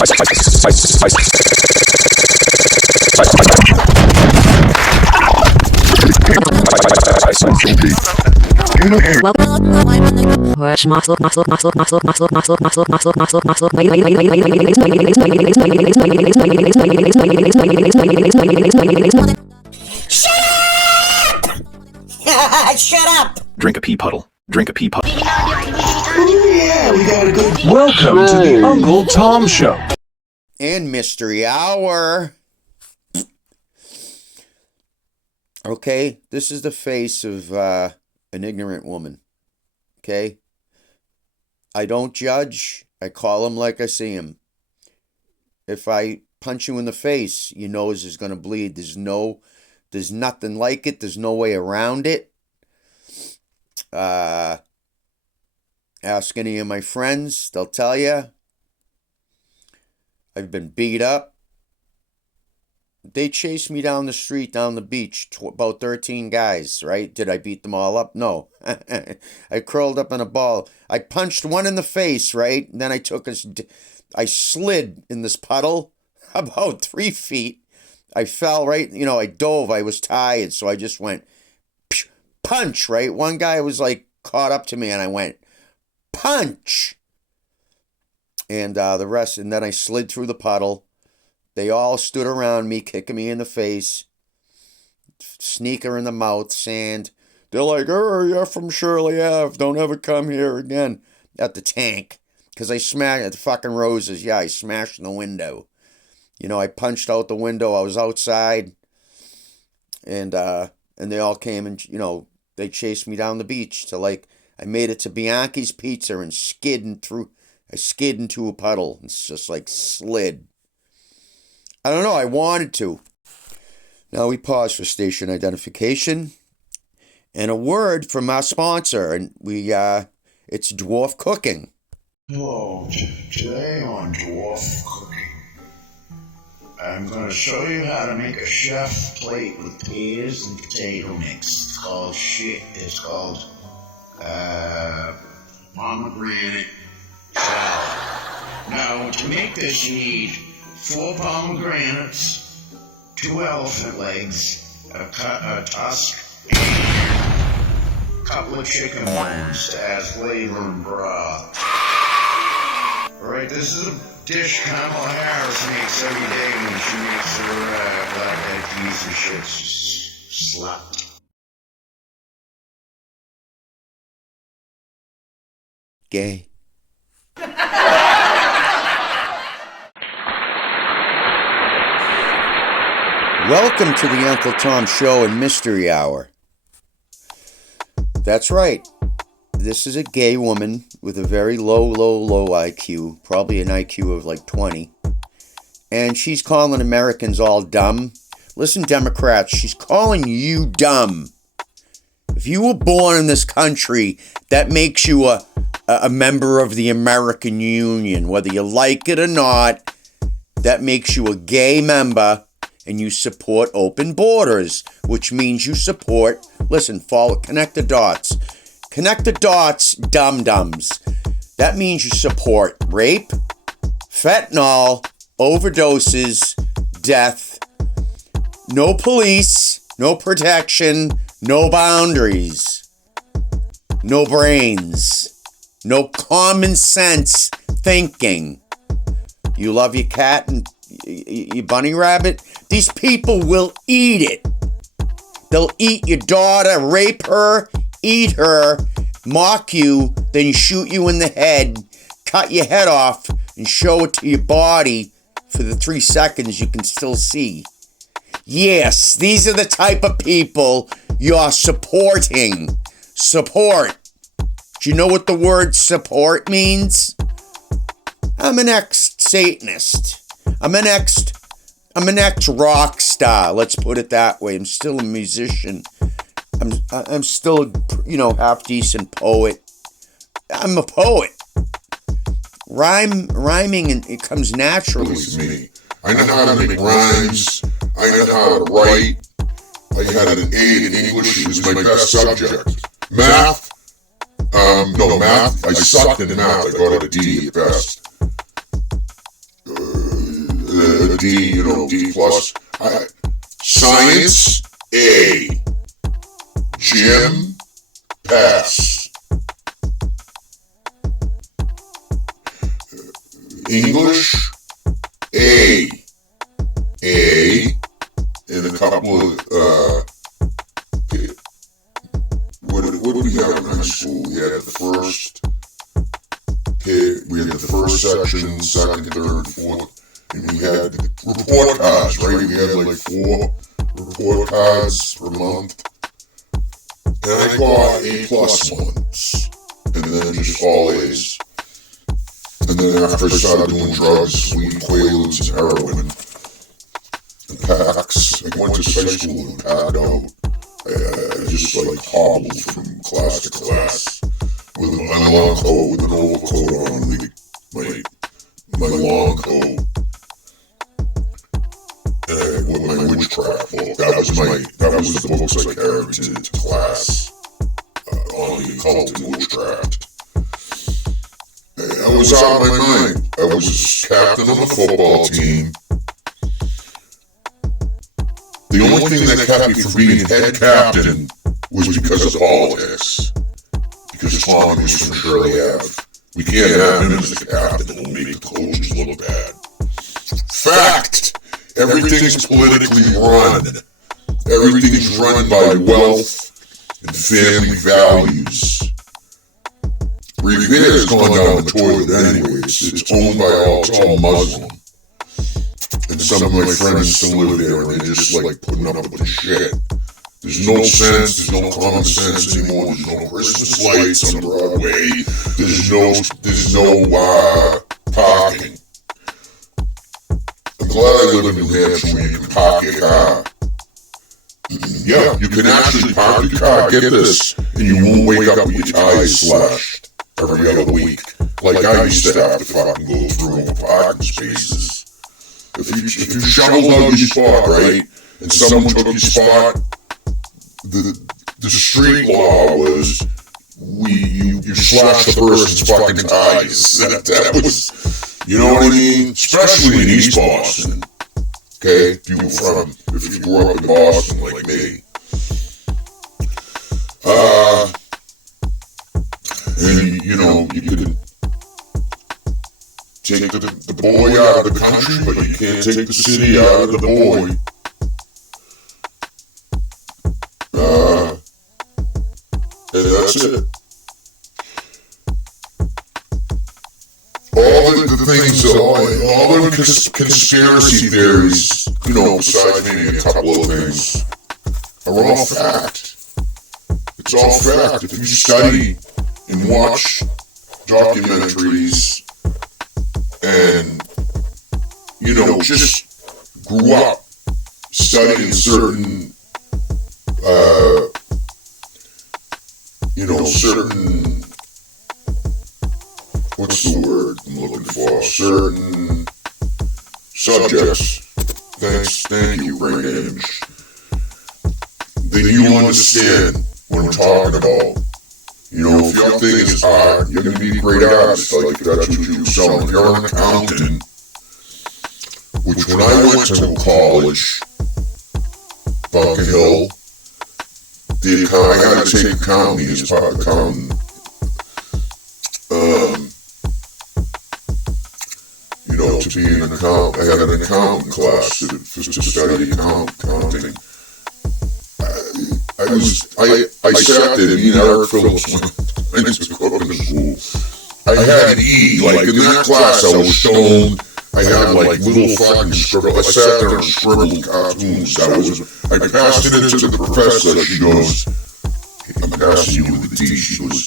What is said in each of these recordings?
Shut up! Drink a pee puddle. Drink a pee puddle. Yeah, we got a good. Welcome to the Uncle Tom Show. And Mystery Hour. Okay, this is the face of an ignorant woman. Okay? I don't judge. I call him like I see him. If I punch you in the face, your nose is going to bleed. There's nothing like it. There's no way around it. Ask any of my friends, they'll tell you. I've been beat up. They chased me down the street, down the beach, about 13 guys, right? Did I beat them all up? No. I curled up in a ball. I punched one in the face, right? And then I slid in this puddle about 3 feet. I fell right, I dove. I was tired, so I just went punch, right? One guy was like caught up to me and I went punch. And the rest, and then I slid through the puddle. They all stood around me, kicking me in the face, sneaker in the mouth, sand. They're like, you're from Shirley Ave. Don't ever come here again. At the tank. Because I smashed at the fucking Roses. Yeah, I smashed in the window. I punched out the window. I was outside. And they all came and, they chased me down the beach to I made it to Bianchi's Pizza and I skid into a puddle. It's just slid. I don't know. I wanted to. Now we pause for station identification and a word from our sponsor, and it's Dwarf Cooking. Hello. Today on Dwarf Cooking, I'm going to show you how to make a chef plate with pears and potato mix. It's called pomegranate salad. Now, to make this, you need 4 pomegranates, 2 elephant legs, a tusk, and a couple of chicken bones to add flavor and broth. Alright, this is a dish Kamala Harris makes every day when she makes her blackhead piece of shit slut. Gay. Welcome to the Uncle Tom Show and Mystery Hour. That's right. This is a gay woman with a very low IQ, probably an IQ of 20. And she's calling Americans all dumb. Listen, Democrats, she's calling you dumb. If you were born in this country, that makes you a member of the American Union. Whether you like it or not, that makes you a gay member. And you support open borders, which means you support, connect the dots. Connect the dots, dum-dums. That means you support rape, fentanyl, overdoses, death, no police, no protection, no boundaries, no brains, no common sense thinking. You love your cat and your bunny rabbit? These people will eat it. They'll eat your daughter, rape her, eat her, mock you, then shoot you in the head, cut your head off, and show it to your body for the 3 seconds you can still see. Yes, these are the type of people you're supporting. Support. Do you know what the word support means? I'm an ex-Satanist. I'm an ex-rock star, let's put it that way. I'm still a musician. I'm still a, half-decent poet. I'm a poet. Rhyming, and it comes naturally. It's me. I know how to make rhymes. I know how to write. I had an A in English. It was my best subject. Math? No, math. I sucked in math. I got a D at best. a D, D plus. Science, A. Gym, pass. English, A. And a couple of, what did we have in high school? We had the first section, second, third, fourth, and we had report cards, right? We had like 4 report cards per month. And I got A+ ones, and then just all A's. And then after I started doing drugs, weed, quaaludes, and heroin, and packs, I went to high school and packed out. I just like hobbled from class to class with my long coat, with an overcoat on, my long coat, and with my witchcraft book. That was the books I carried to class on the occult and witchcraft. I was out of my mind. I was captain of the football team. The only thing that kept me from being head captain was because of politics. Because Tommy was from Shirley Ave. We can't have him as the captain. It'll make the coaches look bad. Fact! Everything's politically run. Everything's run by wealth and family values. Revere's gone down the toilet anyway. It's owned by it's all Muslim. And some of my friends still live there, and they're just like putting up with the shit. There's no sense, there's no common sense anymore. There's no Christmas lights on Broadway. There's no parking. I'm glad I live in New Hampshire where you can park your car. Yeah, you can actually park your car, get this, and you won't wake up with your tires slashed every other week. Like I used to have to fucking go through all the parking spaces. If you shoveled out your spot, right, and someone took your spot, the street law was you slash the person's fucking tires. That was, you know what I mean? Especially in East Boston. Okay, if you grew up in Boston like me. And you could take the boy out of the country, but you can't take the city out of the boy. And that's it. All the things, all the conspiracy theories, besides maybe a couple of things, are all fact. It's all fact. If you study and watch documentaries and, just grew up studying certain, what's the word I'm looking for? Certain subjects. Thank you, brain image. Then you understand what I'm talking about. If your thing is art, you're going to be a great artist, like that's what you sell. If you're an accountant, which when I went to college, Bunker Hill, I had to take accounting as part of accounting. To be an accountant, I had an accounting class to study accounting. I sat there, me and Eric Phillips went to cooking school. I had an E, like in that class I was shown, I had like little fucking scribble. I sat there and scribbled cartoons. I passed it into the professor. She goes, I'm passing you with a D. She goes,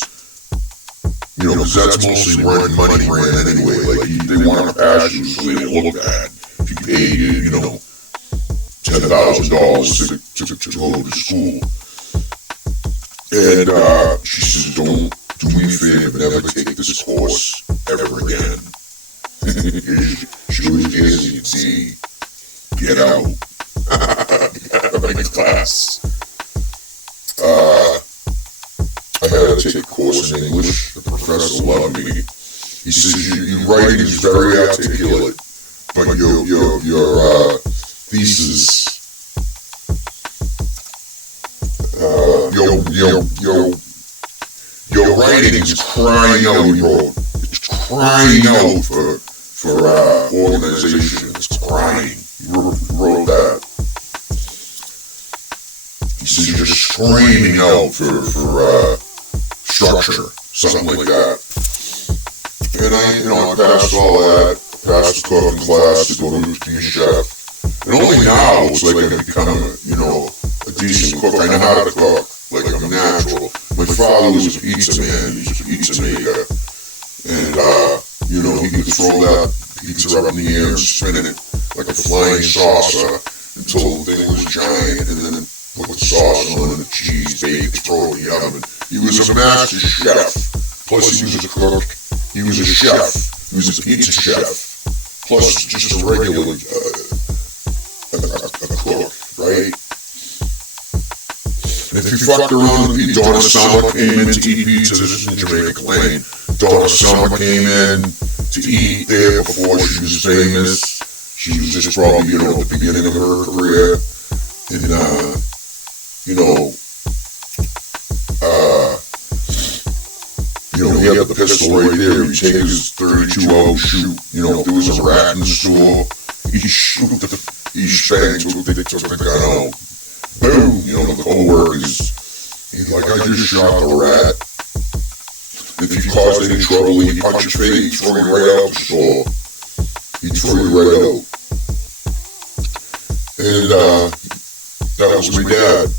because that's mostly money ran anyway. Like they want to pass you so they look bad. If you paid, $10,000 to go to school. And she says, don't do me a favor, never take this course ever again. She was easy to see. Get out. Get out of my class. I had to take a course in English. The professor loved me. He says, your writing is very articulate. but your thesis, your writing is crying out. It's crying out for organization. It's crying. You wrote that. He says you're just screaming out for structure, something like that. And I passed all that. Passed the cooking class to go to be a chef. And only now it's like I've become a decent cook. I know how to cook. Like I'm natural. My father was a pizza man. He was a pizza maker. And, he could throw that pizza up in the air and spin it like a flying saucer until the thing was giant, and then put the sauce on and the cheese, bake, throw it in the oven. He was a master chef. Plus he was a cook. He was a chef. He was a pizza chef. Plus just a regular a cook, right? And if you fucked around, Donna Summer came in to eat pizza. This is in Jamaica Lane. Donna Summer came in to eat there before she was famous. She was just probably, at the beginning of her career. And, he had the pistol right there. He'd take his 32 out, shoot. If there was a rat in the store, he'd shoot he took the gun out. Boom! The co-workers. He's like, I just shot the rat. If you caused any trouble, he'd punch your face, he'd throw you right out the store. He'd throw you right out. And, that was my dad.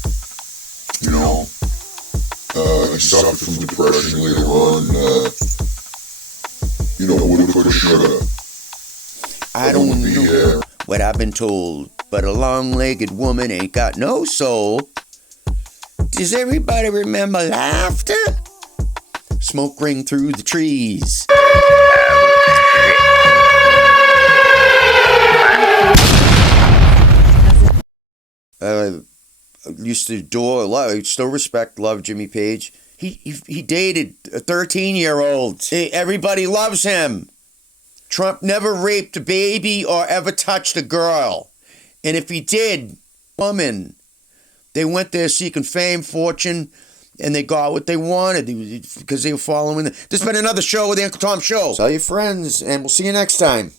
He suffered from depression later on. Woulda, coulda, shoulda. I don't know what I've been told, but a long-legged woman ain't got no soul. Does everybody remember laughter? Smoke ring through the trees. Used to adore, love, still respect, love Jimmy Page. He dated a 13-year-old. Everybody loves him. Trump never raped a baby or ever touched a girl. And if he did, woman, they went there seeking fame, fortune, and they got what they wanted because they were following. This has been another show with the Uncle Tom Show. Tell your friends, and we'll see you next time.